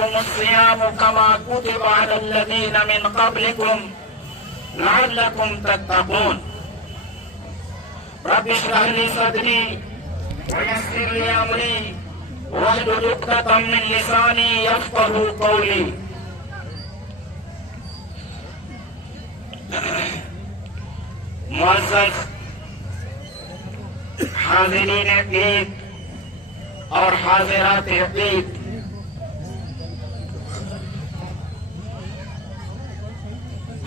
عليكم الصيام كما كتب على الذين من قبلكم لعلكم تتقون رب اشرح لي صدري ويسر لي امري واحلل عقدة من لساني يفقهوا قولي. معزز حاضرین عید اور حاضرات عید،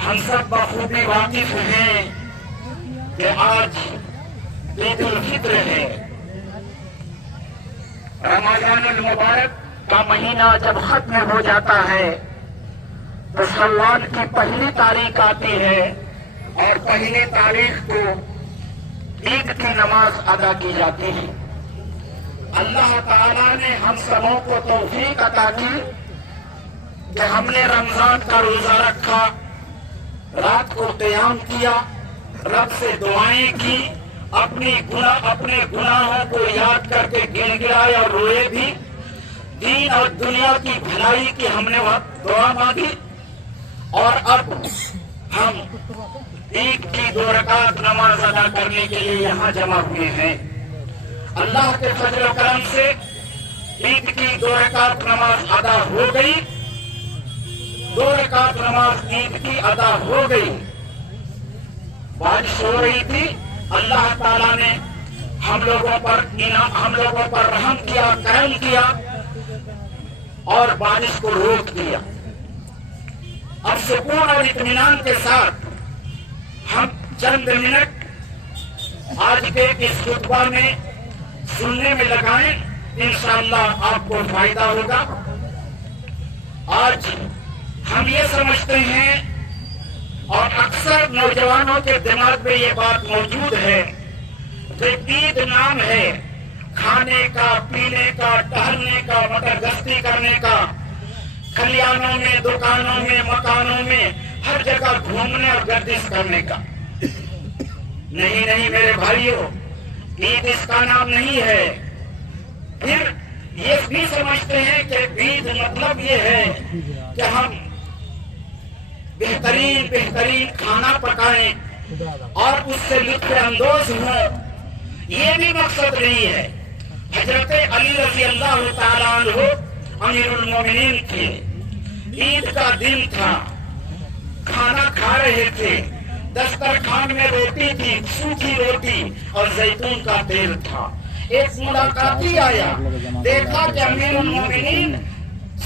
ہم سب بخوبی واقف ہیں کہ آج عید الفطر ہے. رمضان المبارک کا مہینہ جب ختم ہو جاتا ہے تو شوال کی پہلی تاریخ آتی ہے اور پہلی تاریخ کو عید کی نماز ادا کی جاتی ہے. اللہ تعالیٰ نے ہم سبوں کو توفیق عطا کی کہ ہم نے رمضان کا روزہ رکھا، رات کو قیام کیا، رب سے دعائیں کی، اپنے گناہوں کو یاد کر کے گڑ گڑائے اور روئے بھی، دین اور دنیا کی بھلائی کی ہم نے دعا مانگی، اور اب ہم عید کی 2 رکعت نماز ادا کرنے کے لیے یہاں جمع ہوئے ہیں. اللہ کے فضل و کرم سے عید کی 2 رکعت نماز ادا ہو گئی. 2 رکعت نماز عید کی ادا ہو گئی. بارش ہو رہی تھی، اللہ تعالیٰ نے ہم لوگوں پر رحم کیا، کرم کیا اور بارش کو روک دیا. اب سکون اور اطمینان کے ساتھ ہم چند منٹ آج کے اس خطبہ میں سننے میں لگائیں، انشاءاللہ آپ کو فائدہ ہوگا. آج ہم یہ سمجھتے ہیں اور اکثر نوجوانوں کے دماغ میں یہ بات موجود ہے کہ عید نام ہے کھانے کا، پینے کا، ٹہلنے کا، مٹر گشتی کرنے کا، کھلیانوں میں، دکانوں میں، مکانوں میں ہر جگہ گھومنے اور گردش کرنے کا. نہیں میرے بھائیوں، عید اس کا نام نہیں ہے. پھر یہ بھی سمجھتے ہیں کہ عید مطلب یہ ہے کہ ہم بہترین کھانا پکائیں اور اس سے لطف اندوز ہوں. یہ بھی مقصد نہیں ہے. حضرت علی رضی اللہ تعالیٰ عنہ امیر المومنین تھے. عید کا دن تھا، کھانا کھا رہے تھے، دسترخوان میں روٹی تھی، سوکھی روٹی اور زیتون کا تیل تھا. ایک ملاقاتی آیا، دیکھا کہ امیر المومنین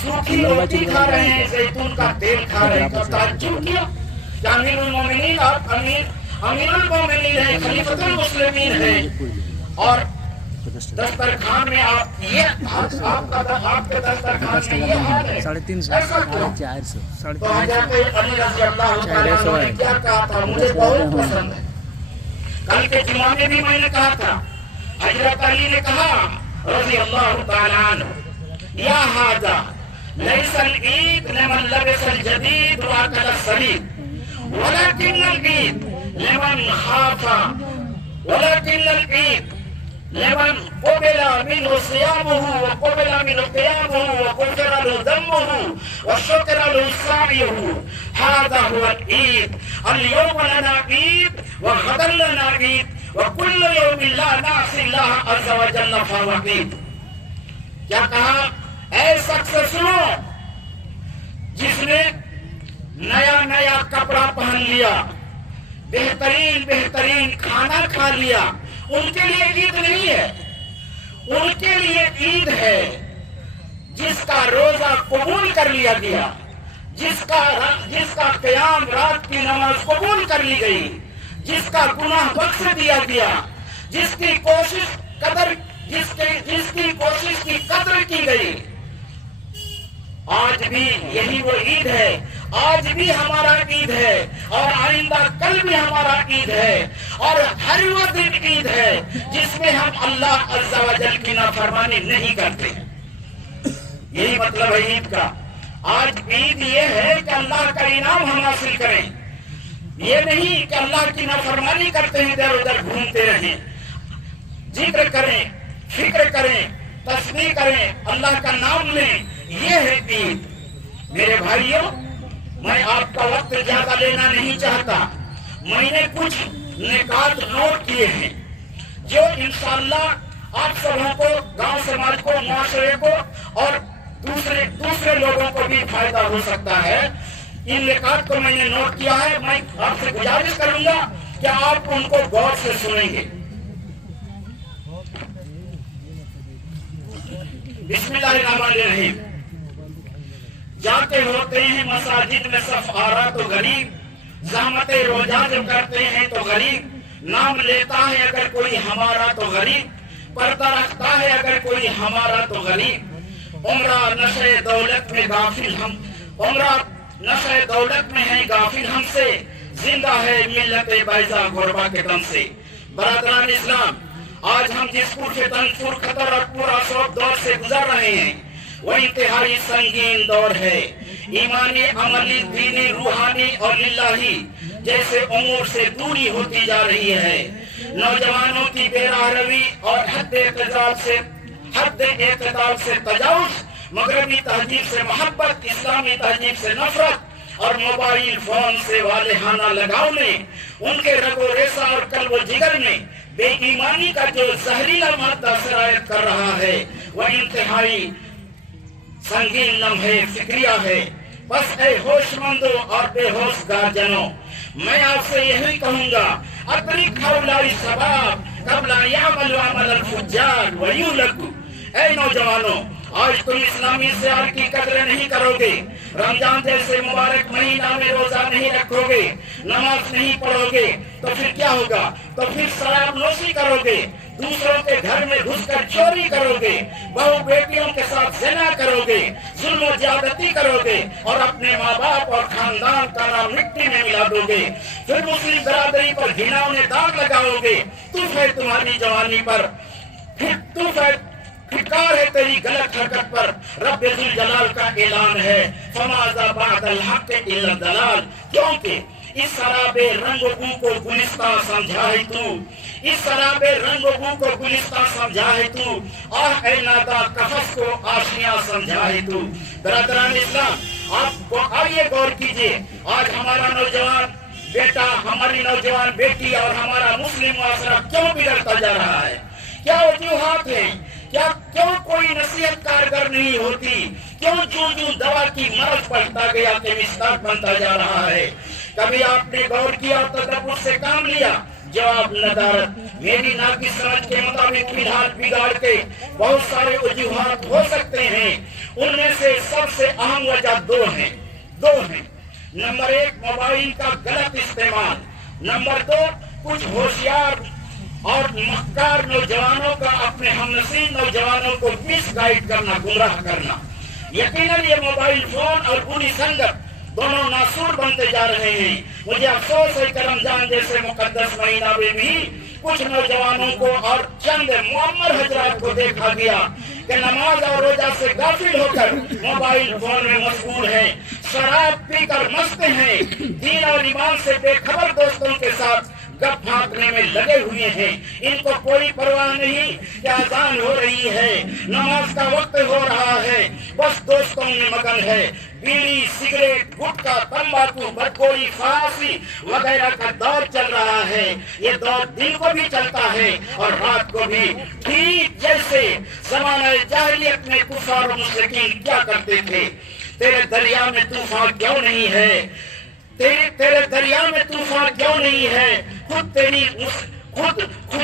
سوکھی روٹی کھا رہے ہیں، زیتون کا تیل کھا رہے ہیں. تو تعجب کیا کہ امیر المومنین، آپ امیر المومنین ہیں، خلیفۃ المسلمین ہیں، اور دسترخوان میں آپ کے دسترخوان میں یہ حال ہے. 350 تو حضرت علی رضی اللہ تعالیٰ عنہ نے کیا کہا تھا، مجھے بہت پسند ہے. کل کے جمعہ میں بھی میں نے کہا تھا، حضرت علی نے کہا رضی اللہ تعالیٰ عنہ، یا ھذا لیس العید لمن لبس الجدید واکل السلید ولکن العید لمن خاف، ولکن العید لمن قبل منه صيامه وقبل منه قيامه وغفر له ذنبه وشكر له سعيه. هذا هو العيد. اليوم لنا عيد وغدا لنا عيد وكل يوم لا نعصي الله عز وجل فهو عيد. کیا کہا؟ اے شخص سنو، جس نے نیا کپڑا پہن لیا، بہترین کھانا کھا لیا، ان کے لیے عید نہیں ہے. ان کے لیے عید ہے جس کا روزہ قبول کر لیا گیا، جس کا قیام رات کی نماز قبول کر لی گئی، جس کا گناہ بخش دیا گیا، جس کی کوشش کی قدر کی گئی. آج بھی یہی وہ عید ہے. آج بھی ہمارا عید ہے اور آئندہ کل بھی ہمارا عید ہے، اور ہر وہ دن عید ہے جس میں ہم اللہ عز و جل کی نافرمانی نہیں کرتے. یہی مطلب ہے عید کا. آج عید یہ ہے کہ اللہ کا انعام ہم حاصل کریں، یہ نہیں کہ اللہ کی نافرمانی کرتے ہیں، ادھر ادھر گھومتے رہیں. ذکر کریں، فکر کریں، تسبیح کریں، اللہ کا نام لیں. یہ ہے دین۔ میرے بھائیوں، میں آپ کا وقت زیادہ لینا نہیں چاہتا، میں نے کچھ نکات نوٹ کیے ہیں جو انشاءاللہ آپ سبوں کو، گاؤں سماج کو، معاشرے کو اور دوسرے لوگوں کو بھی فائدہ ہو سکتا ہے۔ ان نکات کو میں نے نوٹ کیا ہے، میں آپ سے گزارش کروں گا کہ آپ ان کو غور سے سنیں گے۔ بسم اللہ الرحمن الرحیم۔ جاتے ہوتے ہیں مساجد میں صف آرا تو غریب، زحمت روزہ جب کرتے ہیں تو غریب، نام لیتا ہے اگر کوئی ہمارا تو غریب، پردہ رکھتا ہے اگر کوئی ہمارا تو غریب، عمرہ نشے دولت میں غافل ہم، عمرہ نشے دولت میں ہے غافل ہم سے، زندہ ہے ملت بیضا غربا کے دم سے۔ برادران اسلام، آج ہم جس پرفتن، پرخطر اور پرآشوب دور سے گزر رہے ہیں وہ انتہائی سنگین دور ہے۔ ایمانی، عملی، دینی، روحانی اور للہی جیسے امور سے دوری ہوتی جا رہی ہے۔ نوجوانوں کی بے راہ روی اور حد اعتدال سے تجاوز، مغربی تہذیب سے محبت، اسلامی تہذیب سے نفرت اور موبائل فون سے والہانہ لگاؤ نے ان کے رگ و ریشہ اور قلب و جگر میں بے ایمانی کا جو زہریلا مادہ سرایت کر رہا ہے وہ انتہائی سنگین لمحے فکریہ ہے۔ بس اے ہوش مندوں اور بے ہوش گارجنوں، میں آپ سے یہی کہوں گا، ادرک ہؤلاء الشباب قبل ان یعملوا عمل الفجار ویہلکوا۔ اے نوجوانوں، آج تم اسلامی سیار کی قدر نہیں کرو گے، رمضان جیسے مبارک مہینہ میں روزہ نہیں رکھو گے، نماز نہیں پڑھو گے تو پھر کیا ہوگا؟ تو پھر شراب نوشی کرو گے، دوسروں کے گھر میں گھس کر چوری کرو گے، بہو بیٹیوں کے ساتھ زنا کرو گے، ظلم و زیادتی کرو گے اور اپنے ماں باپ اور خاندان کا نام مٹی میں ملا دو گے۔ پھر مسلم برادری پر گھناؤنے داغ لگاؤ گے۔ تف ہے تمہاری جوانی پر، پھر تف ہے، پھٹکار ہے تیری غلط حرکت پر۔ رب ذوالجلال کا اعلان ہے، فماذا بعد الحق الا الضلال۔ کیونکہ اس شراب رنگ و بو کو گلستہ سمجھا ہے تو، اس شراب رنگ و بو کو گلستہ سمجھا ہے تو، آہ اے نادا قفس کو آشیاں سمجھا ہے تو۔ برادران اسلام، آپ کو آئیے غور کیجئے، آج ہمارا نوجوان بیٹا، ہماری نوجوان بیٹی اور ہمارا مسلم معاشرہ کیوں بگڑتا جا رہا ہے؟ کیا وجوہات ہیں؟ کیوں کوئی نصیحت کارگر نہیں ہوتی؟ کیوں جو دوا کی مرض بڑھتا گیا کہ مستاق بنتا جا رہا ہے؟ کبھی آپ نے غور کیا اور تدبر سے کام لیا؟ جواب ندارت۔ میری ناقص سمجھ کے مطابق فی الحال بگاڑ کے بہت سارے وجوہات ہو سکتے ہیں، ان میں سے سب سے اہم وجہ دو ہیں۔ نمبر ایک، موبائل کا غلط استعمال۔ نمبر دو، کچھ ہوشیار اور مکار نوجوانوں کا اپنے ہمنشین نوجوانوں کو مس گائیڈ کرنا، گمراہ کرنا۔ یقیناً یہ موبائل فون اور بری سنگت دونوں ناسور بنتے جا رہے ہیں۔ مجھے افسوس ہے کہ رمضان جیسے مقدس مہینہ میں بھی کچھ نوجوانوں کو اور چند معمر حضرات کو دیکھا گیا کہ نماز اور روزہ سے غافل ہو کر موبائل فون میں مشغول ہیں، شراب پی کر مست ہیں، دین اور ایمان سے بے خبر دوستوں کے ساتھ گپ پھانکنے میں لگے ہوئے ہیں۔ ان کو کوئی پرواہ نہیں کہ اذان ہو رہی ہے، نماز کا وقت ہو رہا ہے، بس دوستوں میں مگن ہے۔ بیڑی، سگریٹ، گٹکا، تمباکو، بدگوئی، فحاشی وغیرہ کا دور چل رہا ہے۔ یہ دور دن کو بھی چلتا ہے اور رات کو بھی، ٹھیک جیسے زمانہ جاہلیت میں کفار و مشرکین کیا کرتے تھے۔ تیرے دریا میں طوفان کیوں نہیں ہے؟ تیرے دریا میں طوفان کیوں نہیں ہے؟ خود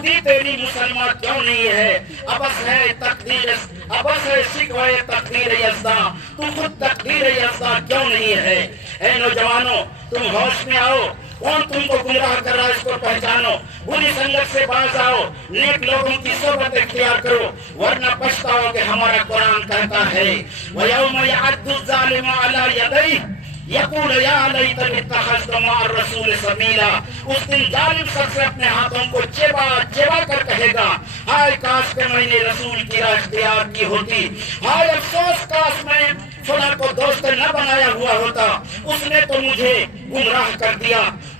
ہی تیری مسلمان کیوں نہیں ہے؟ ابس ہے شکوہ تقدیر یزداں، تو خود تقدیر یزداں کیوں نہیں ہے؟ اے نوجوانوں، تم ہوش میں آؤ، کون تم کو گمراہ کر رہا ہے اس کو پہچانو، بری سنگت سے باز آؤ، نیک لوگوں کی صحبت اختیار کرو، ورنہ پچھتاؤ کہ ہمارا قرآن کہتا ہے وَيَوْمَ يَعَدُّ الظَّالِمُ عَلَى يَدَيْهِ یقول یا لیتنی اتخذت مع الرسول سبیلا۔ اس دن ظالم شخص اپنے ہاتھوں کو چبا کر کہے گا، ہائے کاش کہ میں نے رسول کی راہ اختیار کی ہوتی، ہائے افسوس کاش میں فلاں کو دوست نہ بنایا ہوا ہوتا، اس نے تو مجھے گمراہ کر دیا۔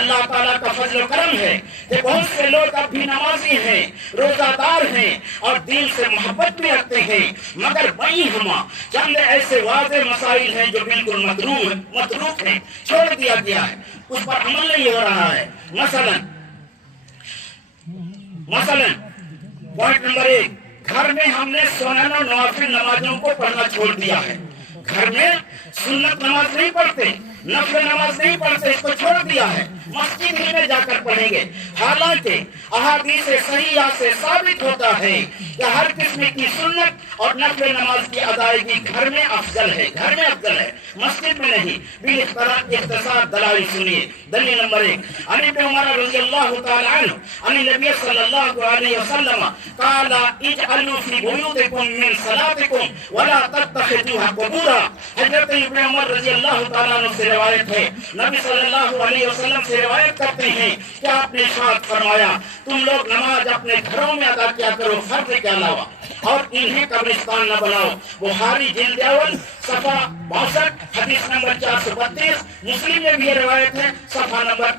اللہ تعالیٰ کا فضل و کرم ہے کہ بہت سے لوگ اب بھی نمازی ہیں، روزہ دار ہیں اور دین سے محبت بھی رکھتے ہیں، مگر وہیں ہما چند ایسے واضح مسائل ہیں جو بالکل متروک ہیں، چھوڑ دیا گیا ہے، اس پر عمل نہیں ہو رہا ہے۔ مثلا پوائنٹ نمبر 1، گھر میں ہم نے سنن اور نوافل نمازوں کو پڑھنا چھوڑ دیا ہے۔ گھر میں سنت نماز نہیں پڑھتے، نفل نماز نہیں پڑھتے، اس کو چھوڑ دیا ہے، مسجد ہی میں جا کر پڑھیں گے۔ حالانکہ احادیث صحیحہ سے ثابت ہوتا ہے کہ ہر قسم کی سنت اور نفل نماز کی ادائیگی گھر میں افضل ہے، گھر میں افضل ہے، مسجد میں نہیں۔ باختصار دلائل سنیے۔ دلیل نمبر 1، عن ابن عمر رضی اللہ تعالی عنہ عن النبی صلی اللہ علیہ وسلم قال اجعلوا في بيوتكم من صلاتكم ولا تتخذوها قبورا۔ حضرت ابن عمر رضی اللہ تعالیٰ عنہ سے روایت ہے، نبی صلی اللہ علیہ وسلم سے روایت کرتے ہیں کہ آپ نے ارشاد فرمایا تم لوگ نماز اپنے گھروں میں ادا کیا کرو فرض کے علاوہ، اور انہیں قبرستان نہ بناؤ۔ بخاری جلد اول صفحہ 62 حدیث نمبر 432، مسلم میں بھی یہ روایت ہے صفحہ نمبر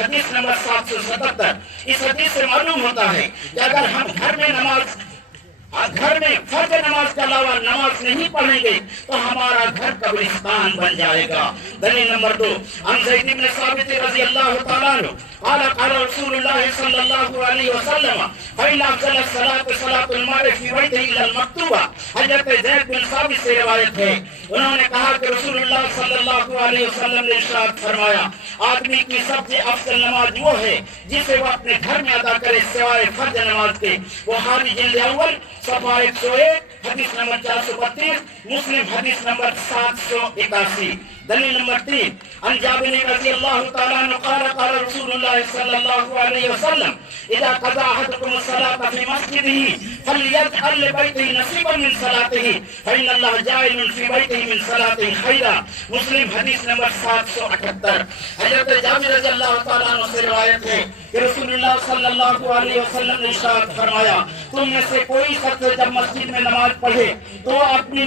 حدیث نمبر 777۔ اس حدیث سے معلوم ہوتا ہے کہ اگر ہم گھر میں فرض نماز کے علاوہ نماز نہیں پڑھیں گے تو ہمارا گھر قبرستان بن جائے گا۔ دلیل نمبر 2، عن زید بن ثابت رضی اللہ تعالیٰ عنہ قال قال رسول اللہ صلی اللہ علیہ وسلم فإن أفضل الصلاة صلاة المرء في بيته إلا المكتوبة۔ حضرت زید بن ثابت سے روایت ہے، انہوں نے کہا کہ رسول اللہ صلی اللہ علیہ وسلم نے ارشاد فرمایا آدمی کی سب سے افضل نماز وہ ہے جسے وہ اپنے گھر میں ادا کرے سوائے فرض نماز کے۔ بخاری جلد اول صفحہ 101 حدیث نمبر 432، مسلم حدیث نمبر 781۔ دلیل نمبر 3، عن جابر رضی اللہ تعالیٰ عنہ قال قال رسول اللہ صلی اللہ علیہ وسلم اذا قضى احدكم الصلاة في مسجده فليجعل لبيته نصيبا من صلاته فإن الله جاعل في بيته من صلاته خيرا۔ مسلم حدیث نمبر 778۔ حضرت جابر رضی اللہ تعالیٰ عنہ سے روایت ہے کہ رسول اللہ صلی اللہ علیہ وسلم نے ارشاد فرمایا تم میں سے کوئی شخص جب مسجد میں نماز پڑھے تو اپنی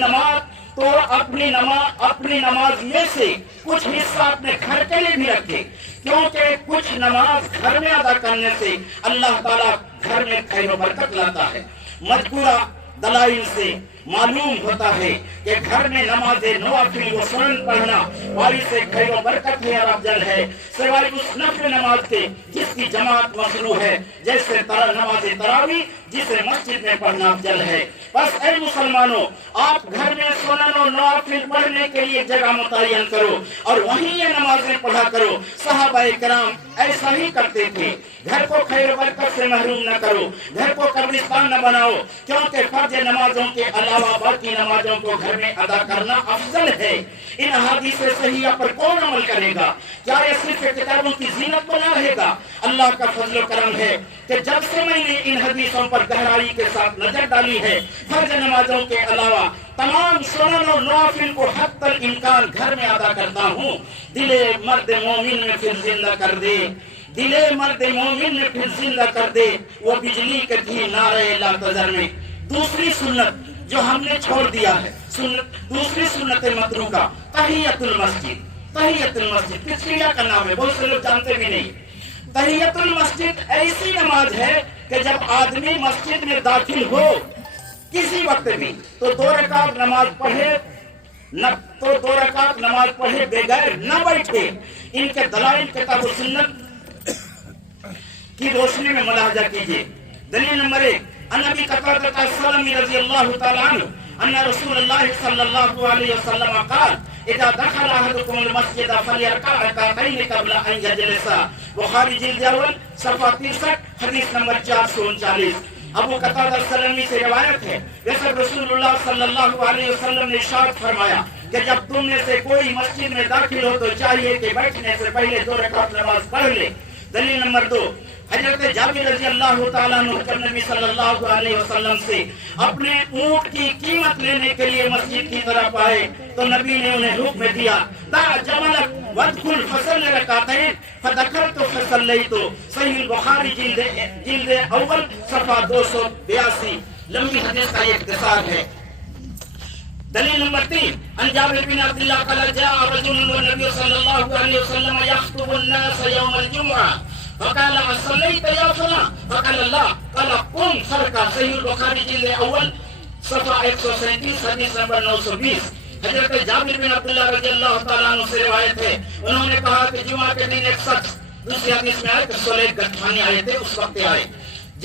نماز میں سے کچھ حصہ اپنے گھر کے لیے بھی رکھے، کیونکہ کچھ نماز گھر میں ادا کرنے سے اللہ تعالیٰ گھر میں خیر و برکت لاتا ہے۔ مذکورہ دلائل سے معلوم ہوتا ہے کہ گھر میں نماز نوافل و سنن پڑھنا باعث خیر و برکت ہے اور افضل ہے، سوائے اس نفل نماز کے جس کی جماعت مشروع ہے، جیسے نماز تراویح جسے مسجد میں پڑھنا افضل ہے۔ بس اے مسلمانوں، آپ گھر میں سنن اور نوافل پڑھنے کے لیے جگہ متعین کرو اور وہیں یہ نمازیں پڑھا کرو۔ صحابہ کرام ایسا ہی کرتے تھے۔ گھر کو خیر و برکت سے محروم نہ کرو، گھر کو قبرستان نہ بناو، کیونکہ فرض نمازوں کے علاوہ باقی نمازوں کو گھر میں ادا کرنا افضل ہے۔ ان احادیث صحیحہ پر کون عمل کرے گا؟ کیا یہ صرف کتابوں کی زینت بنا رہے گا؟ اللہ کا فضل و کرم ہے کہ جب سے میں نے ان حدیثوں پر گہرائی کے ساتھ نظر ڈالی ہے، فرض نمازوں کے علاوہ تمام سنن اور نوافل کو حتی الامکان گھر میں ادا کرتا ہوں۔ دل مرد مومن میں پھر زندہ کر دے، دل مرد مومن میں پھر زندہ کر دے، وہ بجلی کے تھی نعرہ لا تذر میں۔ دوسری سنت جو ہم نے چھوڑ دیا ہے، دوسری سنت متروکہ تحیت المسجد۔ تحیت المسجد کس لیے کا نام ہے؟ بہت سے لوگ جانتے بھی نہیں۔ تحیت المسجد ایسی نماز ہے کہ جب آدمی مسجد میں داخل ہو کسی وقت بھی تو 2 رکعت نماز پڑھے بغیر نہ بیٹھے۔ ان کے دلائل کتاب و سنت کی روشنی میں ملاحظہ کیجیے۔ دلیل نمبر 1، عن ابی قتادہ السلمی رضی اللہ تعالی عنہ ان رسول اللہ صلی اللہ علیہ وسلم قال اذا دخل احدكم المسجد فليركع ركعتين قبل ان يجلس۔ بخاری جلد اول صفحہ 63 حدیث نمبر 439۔ ابو قتادہ السلمی سے روایت ہے جیسے رسول اللہ صلی اللہ علیہ وسلم نے ارشاد فرمایا کہ جب تم میں سے کوئی مسجد میں داخل ہو تو چاہیے کہ بیٹھنے سے پہلے 2 رکعت نماز پڑھ لے۔ دلیل نمبر 2، حضرت جابر رضی اللہ تعالیٰ عنہ جب نبی صلی اللہ علیہ وسلم سے اپنے اونٹ کی قیمت لینے کے لیے مسجد کی طرف آئے تو نبی نے انہیں حکم دیا دع جملک وادخل فصلی رکعتین فدخلت فصلیت۔ صحیح البخاری جلد اول صفحہ 282۔ لمبی حدیث کا یہ اختصار ہے۔ دلیل نمبر 3 عن جابر بن عبد الله قال جاء رجل والنبي صلى الله عليه وسلم يخطب الناس يوم الجمعة فقال صليت يا فلان فقال لا قال قم فرقا. صحیح البخاری جلد اول صفحہ 137 حدیث نمبر 920. حضرت جابر بن عبداللہ رضی اللہ تعالیٰ عنہ سے روایت ہے، انہوں نے کہا کہ جمعہ کے دن ایک شخص، دوسری حدیث میں آئے کہ سولہ گٹھانی آئے تھے، اس وقت آئے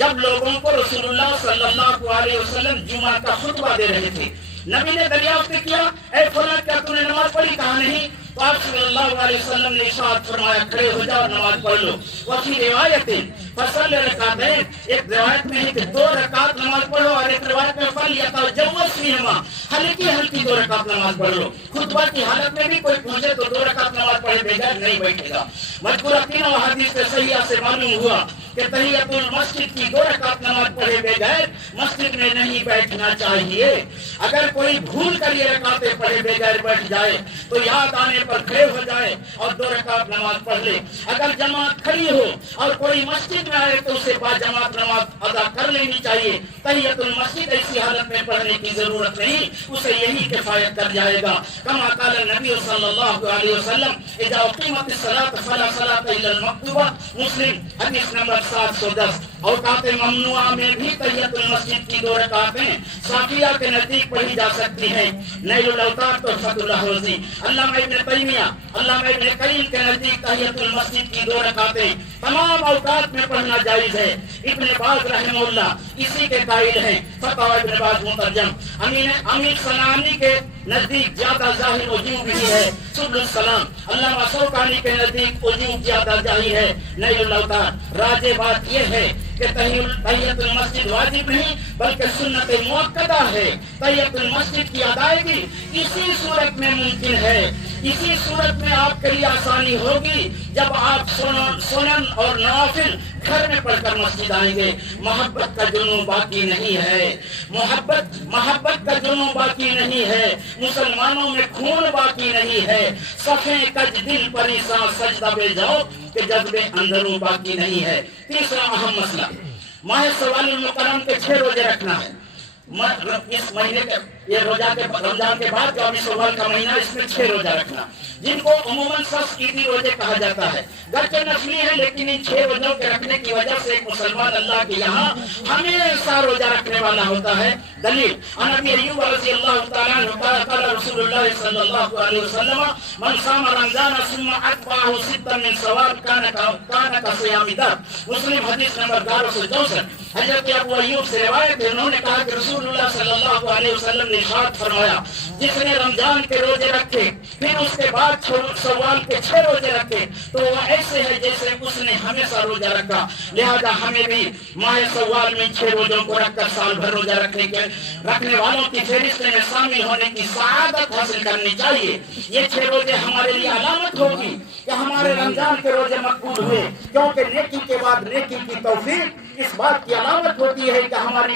جب لوگوں کو رسول اللہ صلی اللہ علیہ وسلم جمعہ کا خطبہ دے رہے تھے. نبی نے دریافت کیا اے فلاں کیا تم نے نماز پڑھی؟ کہا نہیں. تو آپ صلی اللہ علیہ وسلم نے ارشاد فرمایا کھڑے ہو جاؤ نماز پڑھ لو. وفی روایت فصل رکعتین، ایک روایت میں ہے کہ 2 رکعت نماز پڑھو، اور ایک روایت میں فلیتجوز فیہما، ہلکی ہلکی 2 رکعت نماز پڑھ لو. خطبہ کی حالت میں بھی کوئی پوچھے تو 2 رکعت نماز پڑھے بغیر نہیں بیٹھے گا. مذکورہ تینوں حدیث سے صحیحہ سے معلوم ہوا کہ تحیۃ المسجد کی 2 رکعت نماز پڑھے بغیر مسجد میں نہیں بیٹھنا چاہیے. اگر کوئی بھول کر یہ رکعتیں پڑھے بغیر بیٹھ جائے تو یاد آنے پر کھڑے ہو جائے اور 2 رکعت نماز پڑھ لے. اگر جماعت کھڑی ہو اور کوئی مسجد میں آئے تو اسے با جماعت نماز ادا کر لینی چاہیے. تحیۃ المسجد ایسی حالت میں پڑھنے کی ضرورت نہیں، اسے یہی کفایت کر جائے گا. کما قال النبی صلی اللہ علیہ وسلم اذا اقیمت الصلاۃ فلا صلاۃ الا المکتوبہ. مسلم حدیث نمبر 710. اوقات ممنوعہ میں بھی تحیۃ المسجد کی 2 رکعتیں صافیہ کے نزدیک پڑھی جا سکتی ہیں. نیل الاوطار تو فتح اللہ رضی، علامہ ابن تیمیہ، علامہ ابن قیم کے نزدیک تحیۃ المسجد کی 2 رکعتیں تمام اوقات میں پڑھنا جائز ہے. ابن باز رحمہ اللہ اسی کے قائل ہیں. فتح ابن باز مترجم. امین سنانی کے نزدیک زیادہ ظاہر وجوب ہی ہے. سبل السلام علامہ شوکانی کے نزدیک وجوب زیادہ ظاہر ہے. نیل الاوطار. راجح بات یہ ہے کہ تحیۃ المسجد واجب نہیں بلکہ سنت مؤکدہ ہے. تحیۃ المسجد کی ادائیگی اسی صورت میں ممکن ہے، اسی صورت میں آپ کے لیے آسانی ہوگی جب آپ سنن اور نوافل گھر میں پڑھ کر مسجد آئیں گے. محبت کا جنون باقی نہیں ہے، محبت کا جنون باقی نہیں ہے، مسلمانوں میں خون باقی نہیں ہے. صفیں کج دل پریشاں سجدہ بے جاؤ کہ جذبے اندروں باقی نہیں ہے. تیسرا اہم مسئلہ ماہ سوال المکرم کے 6 روزے رکھنا ہے. اس مہینے کے یہ رمضان کے بعد جو ابھی سوال کا مہینہ، اس میں 6 روزہ رکھنا، جن کو عموماً سخت عیدی روزے کہا جاتا ہے. گرچہ نفلی ہے لیکن ان 6 روزوں کے رکھنے کی وجہ سے ایک مسلمان اللہ کے یہاں ہمیشہ روزہ رکھنے والا ہوتا ہے. دلیل عن ابی ایوب رضی اللہ تعالیٰ عنہ قال رسول اللہ صلی اللہ علیہ وسلم من صام رمضان ثم اتبعه 6 من شوال كان كصيام دهر. مسلم حدیث نمبر 1264. حضرت ابو ایوب سے روایت ہے، انہوں نے کہا کہ رسول اللہ صلی اللہ علیہ وسلم نے ارشاد فرمایا جس نے رمضان کے روزے رکھے پھر اس کے بعد شوال کے 6 روزے رکھے تو وہ ایسے ہے جیسے اس نے ہمیشہ روزہ رکھا. لہذا ہمیں بھی ماہ شوال میں 6 روزوں کو رکھ کر سال بھر روزہ رکھنے والوں کی فہرست میں شامل ہونے کی سعادت حاصل کرنی چاہیے. یہ 6 روزے ہمارے لیے علامت ہوگی کہ ہمارے رمضان کے روزے مقبول ہوئے، کیونکہ نیکی کے بعد نیکی کی توفیق اس بات کی علامت ہوتی ہے کہ ہمارا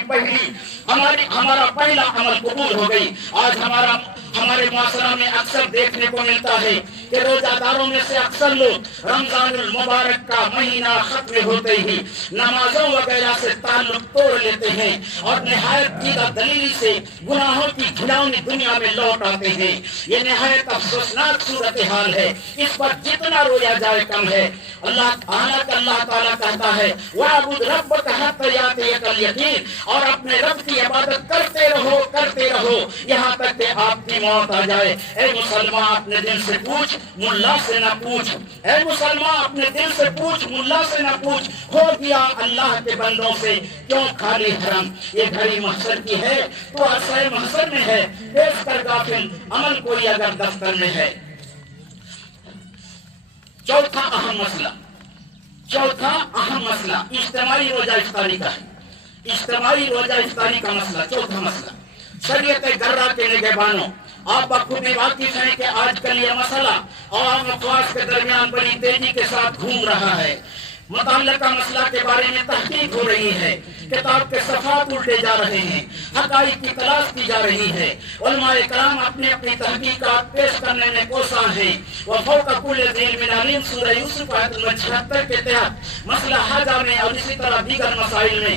پہلا عمل قبول ہو گئی. آج ہمارے معاشرہ میں اکثر دیکھنے کو ملتا ہے کہ روزہ داروں میں سے اکثر لوگ رمضان المبارک کا مہینہ ختم ہوتے ہی نمازوں وغیرہ سے تعلق توڑ لیتے ہیں اور نہایت دیگر دلیل سے گناہوں کی گھناؤنی دنیا میں لوٹ آتے ہیں. یہ نہایت افسوسناک صورتحال ہے، اس پر جتنا رویا جائے کم ہے. اللہ تعالیٰ کہتا ہے وَاعْبُدْ رَبَّكَ حَتَّىٰ يَأْتِيَكَ الْيَقِينُ، اور اپنے رب کی عبادت کرتے رہو یہاں تک کہ آپ کی موت آ جائے. اے مسلمان اپنے دل سے پوچھ، ملا سے نہ پوچھ. اے مسلمان اپنے دل سے پوچھ، ملا سے نہ پوچھ. ہو گیا اللہ کے بندوں سے کیوں خالی حرم؟ یہ گھڑی محشر کی ہے تو عرصہ محشر میں ہے. دیکھ کر غافل عمل کوئی اگر دفتر میں ہے. چوتھا اہم مسئلہ اجتماعی روزہ افطاری کا ہے. اجتماعی روزہ افطاری کا مسئلہ، چوتھا مسئلہ. شریعت گرہ کے نگہبانوں، آپ بخوبی واقف ہیں کہ آج کل یہ مسئلہ عوام افواج کے درمیان بڑی تیزی کے ساتھ گھوم رہا ہے. متعلقہ مسئلہ کے بارے میں تحقیق ہو رہی ہے، کتاب کے صفحات الٹے جا رہے ہیں، حقائق کی تلاش کی جا رہی ہے. علماء کرام اپنی تحقیقات پیش کرنے میں کوشاں ہیں. وفوق کل ذی علم علیم سورہ یوسف آیت نمبر 76 کے تحت مسئلہ حاجہ میں اور اسی طرح دیگر مسائل میں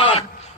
8,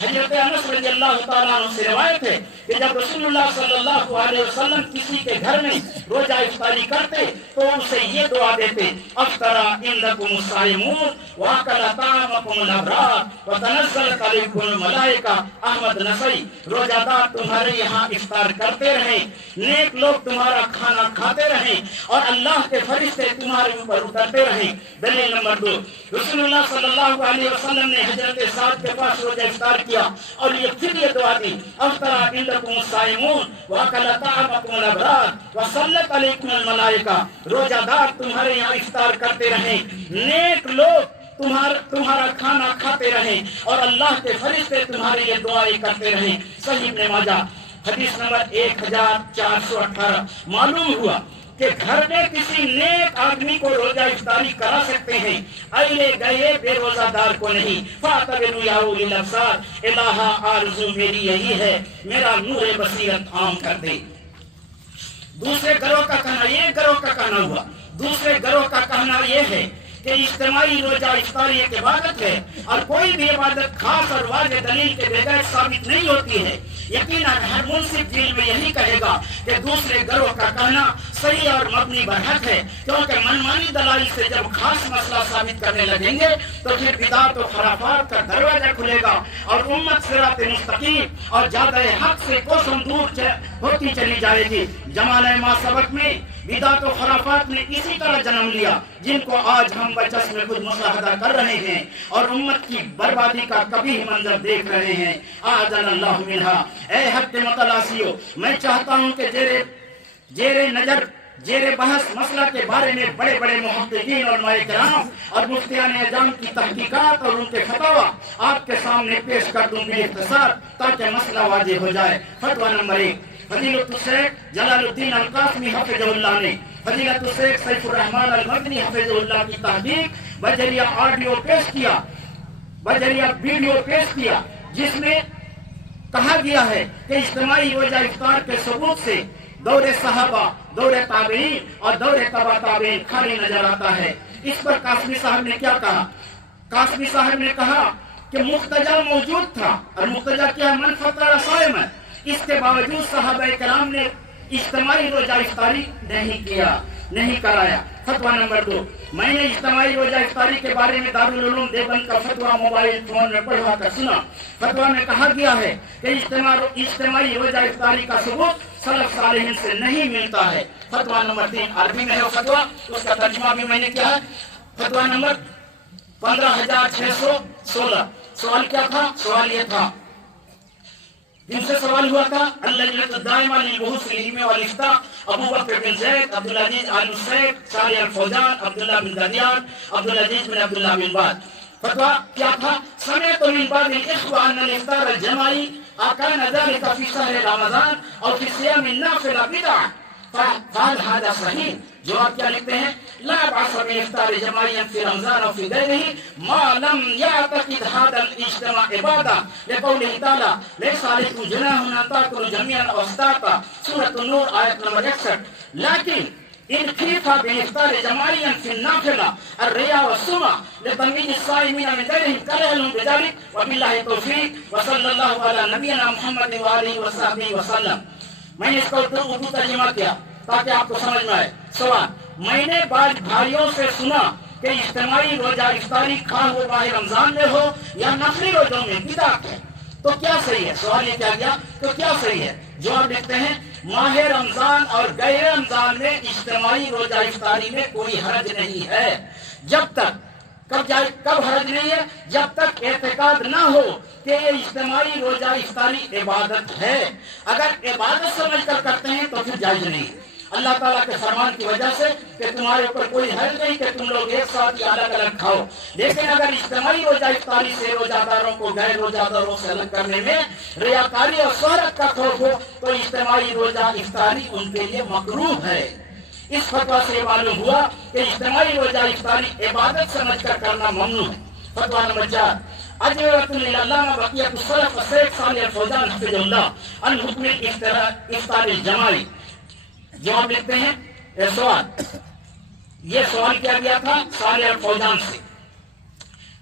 حضرت انس رضی اللہ تعالیٰ عنہ سے روایت ہے کہ جب رسول اللہ صلی اللہ علیہ وسلم کسی کے گھر میں روزہ افطاری کرتے تو اسے یہ دعا دیتے: افطر عندکم الصائمون واکل طعامکم الابرار وتنزلت علیکم الملائکہ. احمد نسائی. روزہ دار تمہارے یہاں افطار کرتے رہیں، نیک لوگ تمہارا کھانا کھاتے رہیں اور اللہ کے فرشتے تمہارے اوپر اترتے رہیں. دلیل نمبر 2، رسول اللہ صلی اللہ علیہ وسلم نے حضرت سعد کے پاس روزہ افطار کیا اور پھر یہ دعا دی: افطر عندکم الصائمون واکل طعامکم الابرار وصلت علیکم الملائکہ. روزہ دار تمہارے یہاں افطار کرتے رہیں، نیک لوگ تمہارا کھانا کھاتے رہیں اور اللہ کے فرشتے تمہارے لیے دعائیں کرتے رہیں. صحیح ابن ماجہ حدیث نمبر 1418. معلوم ہوا کہ گھر میں کسی نیک آدمی کو روزہ افطاری کرا سکتے ہیں، اہلے گئے بے روزہ دار کو نہیں. فاعتبروا یا اولی الابصار. الہ آرزو میری یہی ہے، میرا نور بصیرت عام کر دے. دوسرے گروہ کا کہنا، یہ گروہ کا کہنا ہوا. دوسرے گروہ کا کہنا یہ ہے کہ اجتماعی روزہ افطاری ایک عبادت ہے اور کوئی بھی عبادت خاص اور واضح دلیل کے بغیر ثابت نہیں ہوتی ہے. یقیناً ہر منصف دل میں یہی کہے گا کہ دوسرے گروہ کا کہنا صحیح اور مبنی برحق ہے، کیونکہ منمانی دلائل سے جب خاص مسئلہ ثابت کرنے لگیں گے تو پھر بدعت و خرافات کا دروازہ کھلے گا اور امت صراط مستقیم اور زیادہ حق سے کوسوں دور ہوتی چلی جائے گی. زمانہ ما سبق میں بدعت و خرافات نے اسی طرح جنم لیا جن کو آج ہم بچس میں خود مشاہدہ کر رہے ہیں اور امت کی بربادی کا کبھی منظر دیکھ رہے ہیں. اعاذنا اللہ منہا. اے حق متلاسیو، میں چاہتا ہوں کہ زیر بحث مسئلہ کے بارے میں بڑے بڑے محققین علماء کرام اور مفتیان اعظام کی تحقیقات اور ان کے فتاوی آپ کے سامنے پیش کر دوں بے اختصار تاکہ مسئلہ واضح ہو جائے. فتویٰ نمبر 1، فضیلت الشیخ جلال الدین القاسمی حفظہ اللہ نے فضیلت الشیخ سیف الرحمن المدنی حفظہ اللہ کی تحقیق بذریعہ ویڈیو پیش کیا جس میں کہا گیا ہے کہ اجتماعی روزہ افطار کے ثبوت سے دور صحابہ، دور تابعین اور دور تبع تابعین خالی نظر آتا ہے. اس پر قاسمی صاحب نے کیا کہا؟ قاسمی صاحب نے کہا کہ مقتضا موجود تھا اور مقتضا کیا من فطر صائما. اس کے باوجود صحابہ کرام نے اجتماعی روزہ افطاری نہیں کرایا. فتویٰ نمبر 2، میں نے اجتماعی روزہ افطاری کے بارے میں دارالعلوم دیوبند کا فتویٰ موبائل فون میں پڑھا کر سنا. فتویٰ میں کہا گیا ہے کہ اجتماعی روزہ افطاری کا ثبوت سلف صالحین سے نہیں ملتا ہے. فتویٰ نمبر 3 عربی میں ہے فتویٰ، اس کا ترجمہ بھی میں نے کیا ہے. فتویٰ نمبر 15616. سوال کیا تھا؟ سوال یہ تھا، جن سے سوال ہوا تھا اللجنۃ الدائمہ للبحوث العلمیہ والافتاء ابو بکر بن زید، عبدالعزیز آل الشیخ، صالح الفوزان، عبداللہ بن دادیان، عبدالعزیز بن عبداللہ بن باز. فتویٰ کیا تھا؟ سمعت من بعض الاخوہ ان الافطار الجماعی کان ذلك فی شہر رمضان اور فی صیام النافلہ بدعہ فهل هذا صحیح؟ جواب کیا لکھتے ہیں؟ لا بأس بالافطار جماعيا في رمضان او في غيره ما لم يعتقد هذا الاجتماع عبادة لقوله تعالى ليس عليكم جناح ان تاكلوا جميعا او اشتاتا، سورة النور آیت نمبر 61. لیکن ان خیف بالافطار جماعيا في النافلة الرياء والسمع لتمييز الصائمين من غيرهم كره لهم بذلك وبالله التوفيق وصلى الله على نبينا محمد وآله وصحبه وسلم. میں نے اس کا اردو ترجمہ کیا تاکہ آپ کو سمجھ میں آئے. سوال، میں نے بعض بھائیوں سے سنا کہ اجتماعی روزہ افطاری خواہ وہ ماہ رمضان میں ہو یا نفلی روزوں میں بدعت ہے، تو کیا صحیح ہے؟ سوال یہ کیا گیا تو کیا صحیح ہے؟ جواب لکھتے ہیں ماہ رمضان اور غیر رمضان میں اجتماعی روزہ افطاری میں کوئی حرج نہیں ہے، جب تک کب حرج نہیں ہے؟ جب تک اعتقاد نہ ہو کہ یہ اجتماعی روزہ افطاری عبادت ہے. اگر عبادت سمجھ کر کرتے ہیں تو پھر جائز نہیں. اللہ تعالیٰ کے فرمان کی وجہ سے کہ تمہارے اوپر کوئی حرج نہیں کہ تم لوگ ایک ساتھ یا الگ الگ کھاؤ، لیکن اگر اجتماعی روزہ افطاری سے روزہ داروں کو غیر روزہ داروں سے الگ کرنے میں ریاکاری اور شہرت کا خوف ہو تو اجتماعی روزہ افطاری ان کے لیے مکروہ ہے. اس فتویٰ سے معلوم ہوا کہ اجتماعی روزہ افطاری عبادت سمجھ کر کرنا ممنوع ہے. فتویٰ نمبر 4، اجوبۃ للعلامہ بقیۃ السلف الشیخ صالح الفوزان حفظہ اللہ عن حکم افطار الجماعی. جواب لکھتے ہیں سوال، یہ سوال کیا گیا تھا صالح الفوزان سے.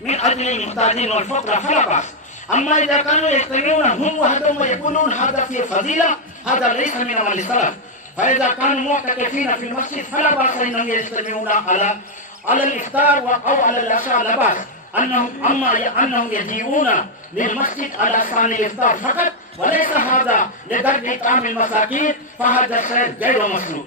من أجل المحتاجين والفقراء فلا بأس أما إذا كانوا يجتمعون هم وحدهم ويقولون هذا فيه فضيلة هذا ليس من عمل السلف فإذا كانوا معتكفين في المسجد فلا بأس إنهم يجتمعون على الإفطار أو على العشاء لا بأس أنهم يجيئون للمسجد على ثاني الإفطار فقط وليس هذا لدرجة إطعام المساكين فهذا الشيء غير مشروع.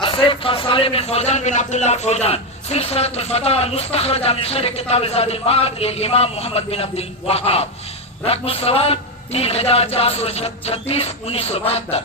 الشيخ صالح بن فوزان بن عبد الله فوزان سلسلة الفتاوى المستخرجة من شرح كتاب زاد المعاد للإمام محمد بن عبد الوهاب رقم السوال 3436 1972.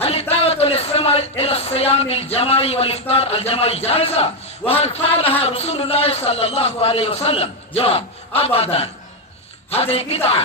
هل الدعوة إلى الصيام الجماعي والإفطار الجماعي جائزة وهل فعلها رسول الله صلى الله عليه وسلم؟ جواب أبدا، هذه بدعة.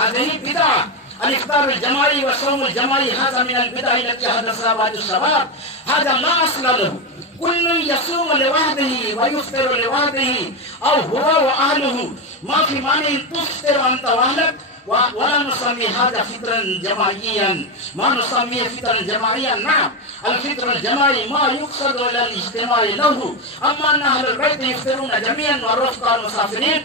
هذه بدعة. الإفطار الجماعي والصوم الجماعي هذا من البدع التي حدثها بعض الشباب، هذا لا أصل له. كل يصوم لوحده ويفطر لوحده أو هو وأهله، ما في مانع تفطر أنت وأهلك ولا نسمي هذا فطرا جماعيا، ما نسميه فطرا جماعيا. نعم الفطر الجماعي ما يقصد إلى الاجتماع له، أما أن أهل البيت يفطرون جميعا والرفقاء المسافرين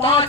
5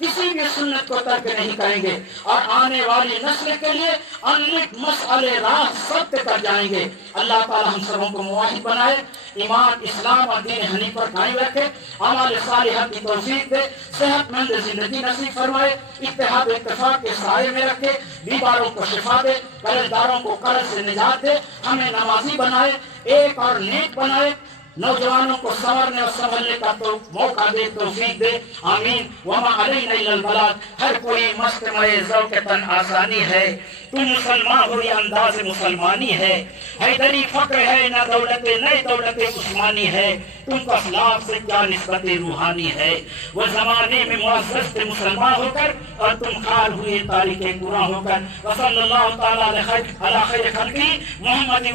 کسی بھی سنت کو ترک نہیں کریں گے اور آنے والی نسل کے لیے انمٹ مسئلے راہ ثبت کر جائیں گے۔ اللہ تعالی ہم سبوں کو موحد بنائے، ایمان اسلام اور دین حنیف پر قائم رکھے، اعمال صالحہ کی توفیق دے، صحت مند زندگی نصیب فرمائے، اتحاد و اتفاق کے سائے میں رکھے، بیماروں کو شفا دے، قرض داروں کو قرض سے نجات دے، ہمیں نمازی بنائے، ایک اور نیک بنائے، نوجوانوں کو سنورنے اور سنبھلنے کا تو موقع دے، توفیق دے، آمین۔ وما علینا الا البلاغ۔ ہر کوئی مستمع ذوق تن آسانی ہے، تو مسلمان ہو یہ انداز مسلمانی ہے، حیدری فقر ہے نہ دولت نئے دولت عثمانی ہے، تم کو اخلاق سے کیا نسبت روحانی ہے، وہ زمانے میں معزز تھے مسلمان ہو کر اور تم خال ہوئے تاریخ گناہ ہو کر۔ وصلی اللہ تعالی علی خیر خلقی محمد